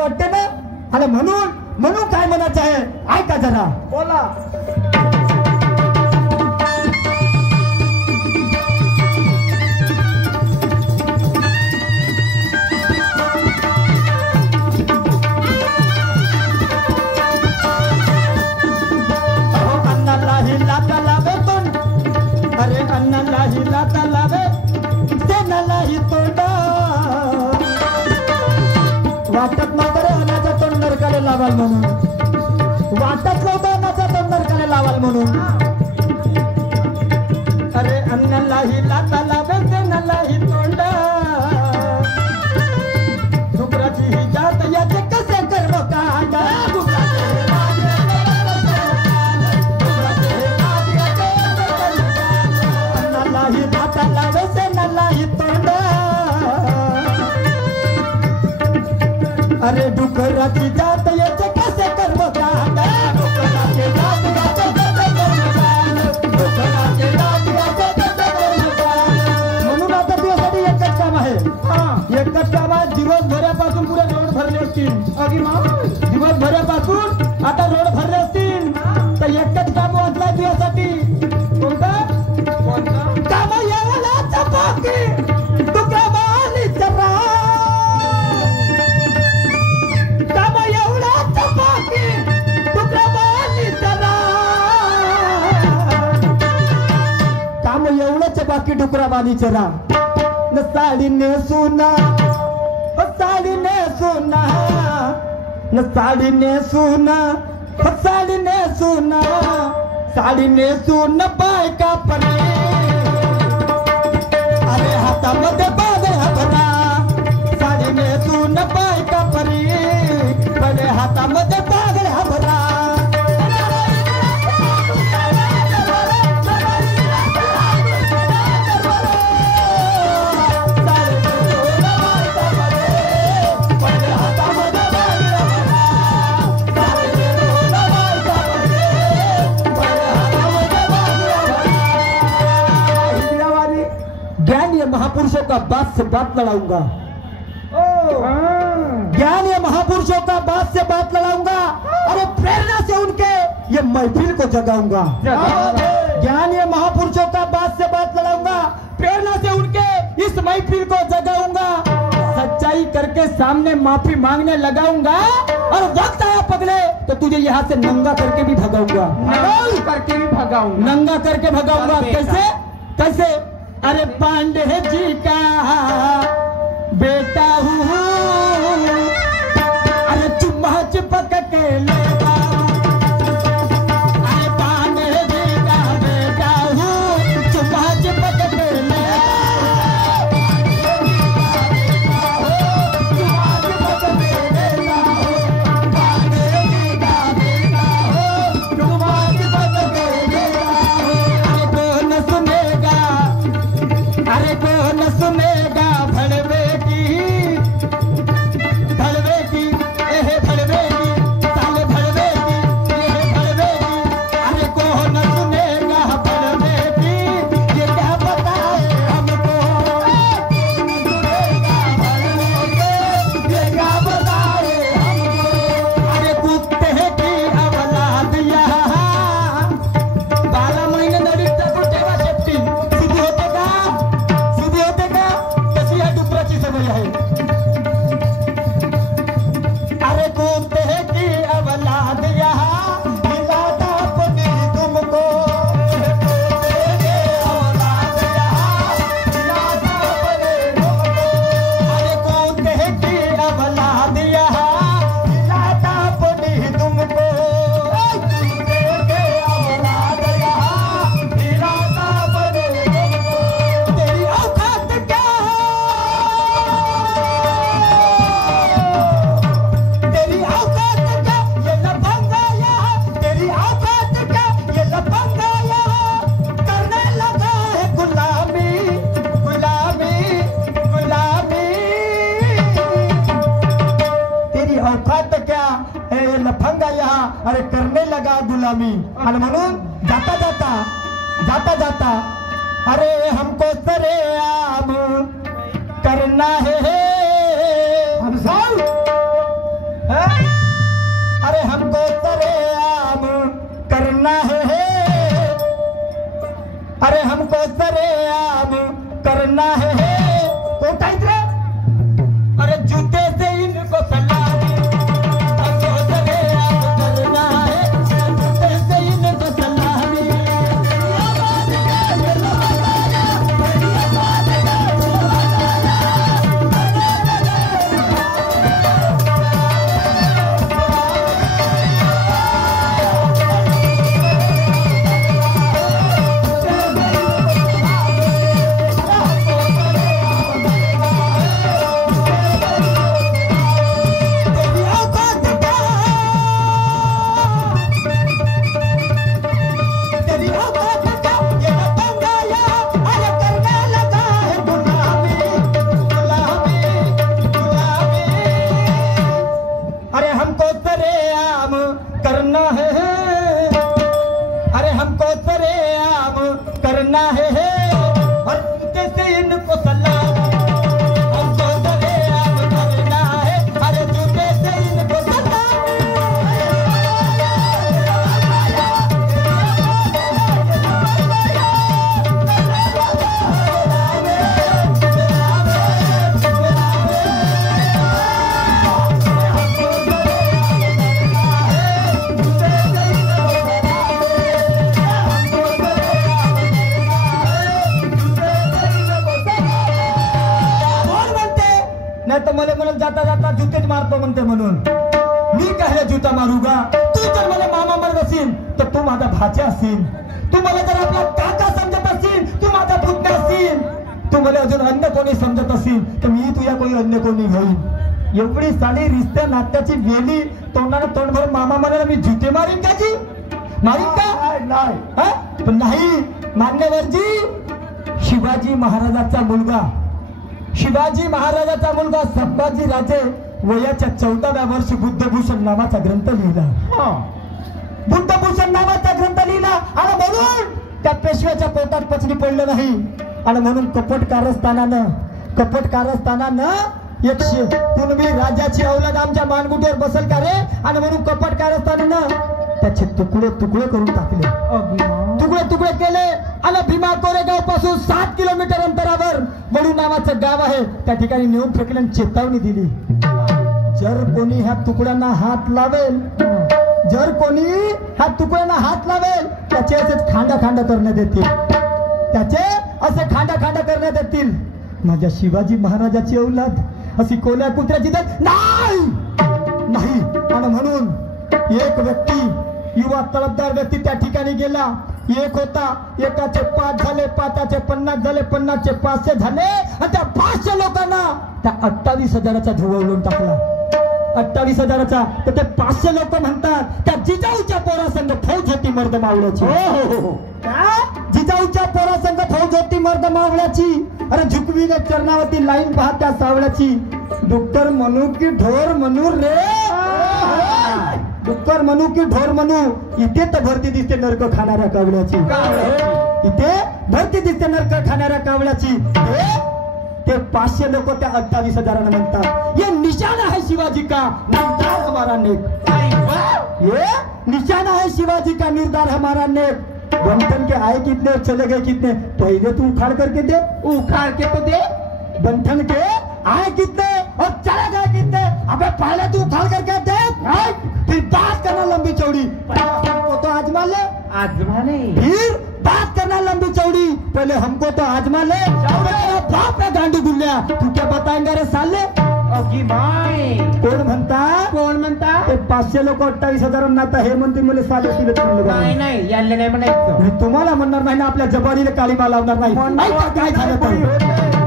वाटते ना, आणि म्हणून म्हणून काय म्हणायचं आहे ऐका जरा. बोला. अरे अन्नालाही लाता लावे तेनालाही तोंडा. वाटत नव्हतं रे अन्नाचा तोंड नरकाला लावाल म्हणून, वाटत नव्हतं अन्नाचा तोंड नरकाला लावाल म्हणून. अरे अन्नालाही लाता लावे तेनालाही तोंडा. डुकराची ही जात याचे कसे कर्म कांडा. अरे डुकराची जात याचे कसे कर्म कांड. डुकराचे जात याचे कसे कर्म कांड. डुकराचे जात याचे कसे कर्म कांड. म्हणून आता तुझ्यासाठी एकच काम आहे. एकच काम आहे. दिवसभरापासून पुढे रोड भरले असतील. दिवसभरापासून आता रोड भरले असतील तर एकच काम वाचलाय तुझ्यासाठी. कोणतं काम? यावला चपाकी तुका बाली चरा. काम एवढा चपाकी तुका बाली चरा. काम एवढंच बाकी डुकरा बाली चरा. न साडी नेसूना, साडी नेसूना, न साडी नेसूना, साडी नेसूना, साडी नेसून बायका परे. अरे हातामध्ये बाबे हबरा. साडी नेसून बायका परी. परे हातामध्ये बाबे हबरा. महापुरुषों का बात से बात लड़ाऊंगा. ज्ञान ये महापुरुषों का बात से बात लड़ाऊंगा. और प्रेरणा से उनके ये महफिल को जगाऊंगा. ज्ञान ये महापुरुषों का बात से बात लड़ाऊंगा. प्रेरणा से उनके इस महफिल को जगाऊंगा. सच्चाई करके सामने माफी मांगने लगाऊंगा. और वक्त आया पगले तो तुझे यहाँ से नंगा करके भी भगाऊंगा. नंगा करके भगाऊंगा. कैसे कैसे? अरे पांडे जी का बेटा हूँ. अरे चुम्मा चिपक के लेगा. अरे पांडे जी का बेटा हूँ. चुम्मा चिपक के लेगा. पांडे जी का बेटा हूँ. चुम्मा चिपक के लेगा. अरे कौन सुनेगा. अरे कौन सुनेगा भड़वे की. भड़वे की एहे भड़वे की. साले भड़वे की एहे भड़वे की. अरे कौन सुनेगा भड़वे की. ये क्या बताए हमको. सुनेगा भड़वे की. ये क्या बताए हमको. अरे कुत्ते की औलाद यहाँ 12 महीने नडीत टाकून ठेवा शेपटी. सुधी होते का. सुधी होते का. कशी या डुकराची सवय आहे. अरे कुत्ते की औलाद यहाँ खिलाता अपनी तुमको. कुत्ते की औलाद यहाँ खिलाता अपनी तुमको. अरे कुत्ते की औलाद यहाँ खिलाता अपनी तुमको. कुत्ते की औलाद यहाँ खिलाता अपनी तुमको. तेरी औकात क्या है. तेरी औकात क्या ये लफंगा यहाँ. तेरी औकात क्या ये लफंगा यहाँ. करने लगा है गुलामी गुलामी गुलामी. तेरी औकात क्या है ये लफंगा यहाँ. अरे करने लगा गुलामी. आणि म्हणून जाता जाता जाता जाता अरे हमको सरेआम करना है. हम सब मारतो म्हणते म्हणून मी काय जुता मारूगा. तू जर मला मामा म्हणत असेल तर तू माझा भाचा असेल. तू मला जर आपला काका समजत असेल, तू माझा पुत्र असेल. तू मला अजून अन्य कोणी समजत असेल तर मी तुझ्या कोणी अन्य कोणी होईल. एवढी साली रिश्त्या नात्याची वेली तोंडाला तोंडभर मामा म्हणाला मी जुते मारीन का जी? मारीन का? नाही. पण नाही मान्यवरजी, शिवाजी महाराजाचा मुलगा, शिवाजी महाराजाचा मुलगा संभाजी राजे वयाच्या 14व्या वर्षी बुद्धभूषण नावाचा ग्रंथ लिहिला. बुद्धभूषण नावाचा ग्रंथ लिहिला आणि म्हणून त्या पेशव्याच्या पोटात पचनी पडलं नाही. आणि म्हणून कपट कारस्थानानं एक कुणबी राजाची औलाद आमच्या मानगुटीवर बसल का रे. आणि म्हणून कपट कारस्थानानं त्याचे तुकडे तुकडे करून टाकले, तुकडे तुकडे केले. आणि भीमा कोरेगाव पासून 7 किलोमीटर अंतरावर वडू नावाचं गाव आहे, त्या ठिकाणी नेऊन फेकले आणि चेतावणी दिली, जर कोणी ह्या तुकड्यांना हात लावेल, जर कोणी ह्या तुकड्यांना हात लावेल त्याचे असेच खांडा खांडा करण्यात येतील, त्याचे असे खांडा खांडा करण्यात येतील. माझ्या शिवाजी महाराजाची औलाद अशी कोल्या कुत्र्याची नाही नाही. आणि म्हणून एक व्यक्ती, युवा तळपदार व्यक्ती त्या ठिकाणी गेला. एक होता, एकाचे 5 झाले, 5चे 50 झाले, 50चे 500 झाले. आणि त्या 500 लोकांना त्या 28,000चा धुवा उडवून टाकला. 28,000चा. तर ते 500 लोक म्हणतात त्या जिजाऊच्या पोरासंग फौज होती मर्द मावळ्याची. जिजाऊच्या पोरासंग फौज होती मर्द मावळ्याची. अरे झुकवीने चरणावरती लाईन पाहत त्या सावळ्याची. डुक्कर म्हणू की ढोर म्हणू रे, डुक्कर म्हणू की ढोर म्हणू. इथे तर भरती दिसते नरक खाणाऱ्या कावळ्याची, इथे भरती दिसते नरक खाणाऱ्या कावळ्याची. ते 500 लोक त्या 28,000 म्हणतात ये निशाना है शिवाजी का, निर्धार हमारा नेक. ये निशाना है शिवाजी का, निर्धार हमारा नेक. बंठन के आए कितने, चले गए कितने, पहले तू उखाड़ करके दे, उखाड़ के तो दे. बंठन के आए कितने और चले गए कितने, अबे पहले तू उखाड़ करके दे, फिर बात करना लंबी चौड़ी. हमको तो आजमा ले, आजमा नहीं, फिर बात करना लंबी चौड़ी. पहले हमको तो आजमा ले. बाप रे गांडी गुल्ल्या, तू क्या बताएंगे रे साले. कोण म्हणता ते 500 लोक 28,000 नाता हे म्हणते मला साले तुले नाही यायला नाही म्हणायचं. तुम्हाला म्हणणार नाही ना, आपल्या जबानीला काळीमा लावणार नाही. काय झालं तर